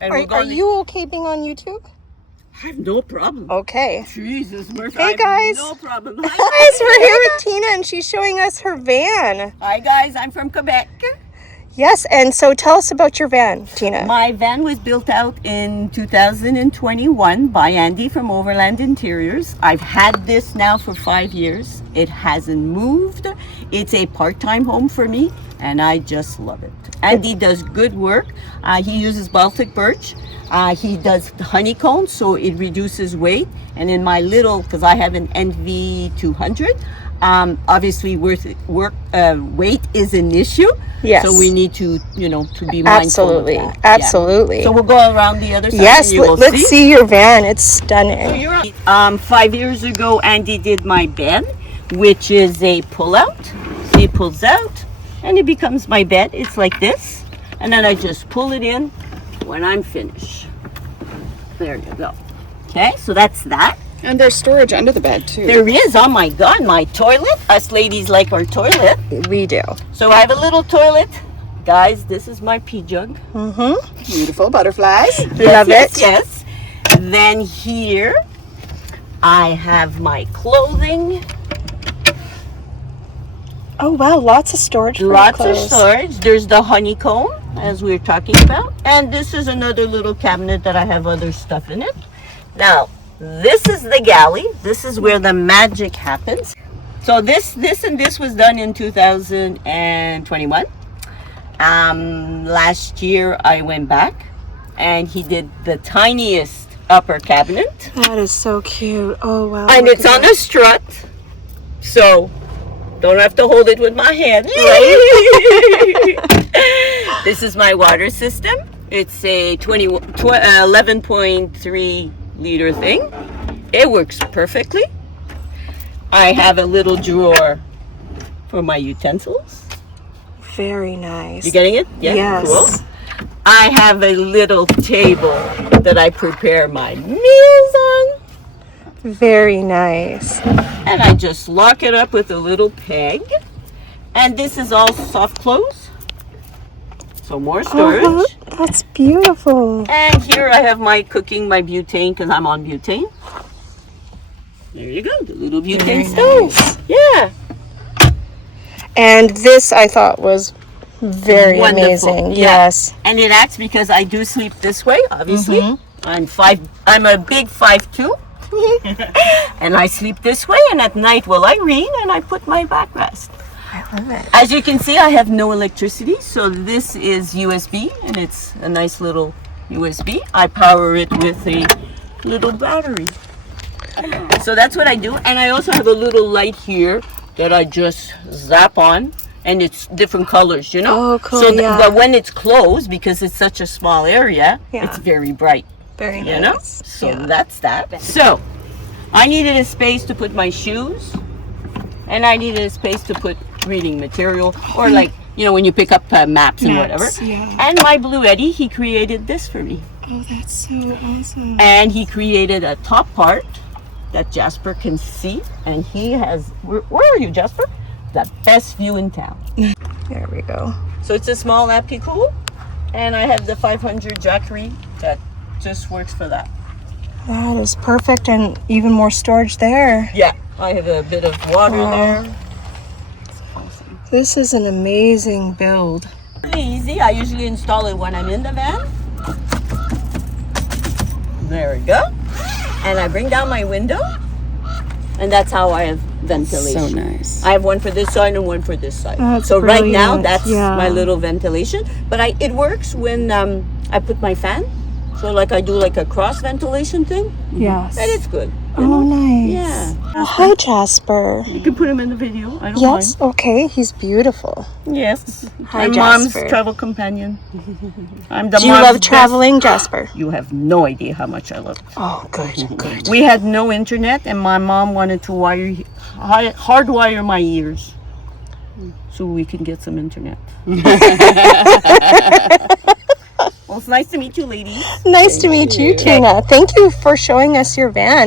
And Are you okay being on YouTube? I have no problem. Okay. Jesus, Murphy. Hey guys. No problem. Hi guys, we're here with Tina and she's showing us her van. Hi guys, I'm from Quebec. Yes, and so tell us about your van, Tina. My van was built out in 2021 by Andy from Overland Interiors. I've had this now for 5 years. It hasn't moved. It's a part-time home for me, and I just love it. Andy does good work. He uses Baltic birch. He does honeycomb, so it reduces weight. And in my little, because I have an NV200, obviously weight is an issue. Yes. So we need to, to be mindful of that. Absolutely. Yeah. So we'll go around the other side. Yes, let's see your van. It's stunning. So 5 years ago, Andy did my bed, which is a pull-out. So it pulls out, and it becomes my bed. It's like this, and then I just pull it in when I'm finished. There you go. Okay, so that's that. And there's storage under the bed too. There is. Oh my God, my toilet. Us ladies like our toilet. We do. So I have a little toilet. Guys, this is my pee jug. Mm-hmm. Beautiful butterflies. Love it. Yes. Then here I have my clothing. Oh wow, lots of storage for Lots your of clothes. storage. There's the honeycomb, as we were talking about. And this is another little cabinet that I have other stuff in it. Now, this is the galley. This is where the magic happens. So this was done in 2021. Last year I went back and he did the tiniest upper cabinet. That is so cute. Oh wow. And look it's at on that. a strut. So don't have to hold it with my hand. This is my water system. It's a 11.3 liter thing. It works perfectly. I have a little drawer for my utensils. Very nice. You getting it? Yeah. Yes. Cool. I have a little table that I prepare my meals on. Very nice. And I just lock it up with a little peg. And this is all soft close. So more storage. Oh, that's beautiful. And here I have my cooking, my butane, because I'm on butane. There you go, the little butane stove. Nice. Yeah. And this I thought was very Wonderful. amazing. Yeah. Yes. And it acts because I do sleep this way, obviously. Mm-hmm. I'm a big 5'2". And I sleep this way, and at night, I read and I put my backrest. I love it. As you can see, I have no electricity, so this is USB, and it's a nice little USB. I power it with a little battery. So that's what I do, and I also have a little light here that I just zap on, and it's different colors, Oh, cool, So yeah. but when it's closed, because it's such a small area, Yeah. it's very bright. Very nice. You know? So Yeah. that's that. So I needed a space to put my shoes, and I needed a space to put reading material, or like, when you pick up maps and whatever. Yeah. And my Blue Eddie, he created this for me. Oh, that's so awesome. And he created a top part that Jasper can see, and he has, where are you, Jasper? The best view in town. There we go. So it's a small nappy cool, and I have the 500 Jackery that just works for that. That is perfect, and even more storage there. Yeah, I have a bit of water there. This is an amazing build. Really easy. I usually install it when I'm in the van. There we go. And I bring down my window, and that's how I have ventilation. So nice. I have one for this side and one for this side. That's so right now, brilliant. that's Yeah. my little ventilation. But it works when I put my fan. So like I do like a cross ventilation thing, Yes. and it's good. Oh, nice. Yeah. Oh, hi, Jasper. You can put him in the video. I don't Yes. Okay. He's beautiful. mind. Yes. Hi, I'm Mom's Jasper. travel companion. I'm the Do you mom's love best- traveling, Jasper? You have no idea how much I love it. Oh, good. Good. We had no internet, and my mom wanted to hardwire my ears so we can get some internet. Well, it's nice to meet you, ladies. Nice to meet you, Tina. Thank you for showing us your van.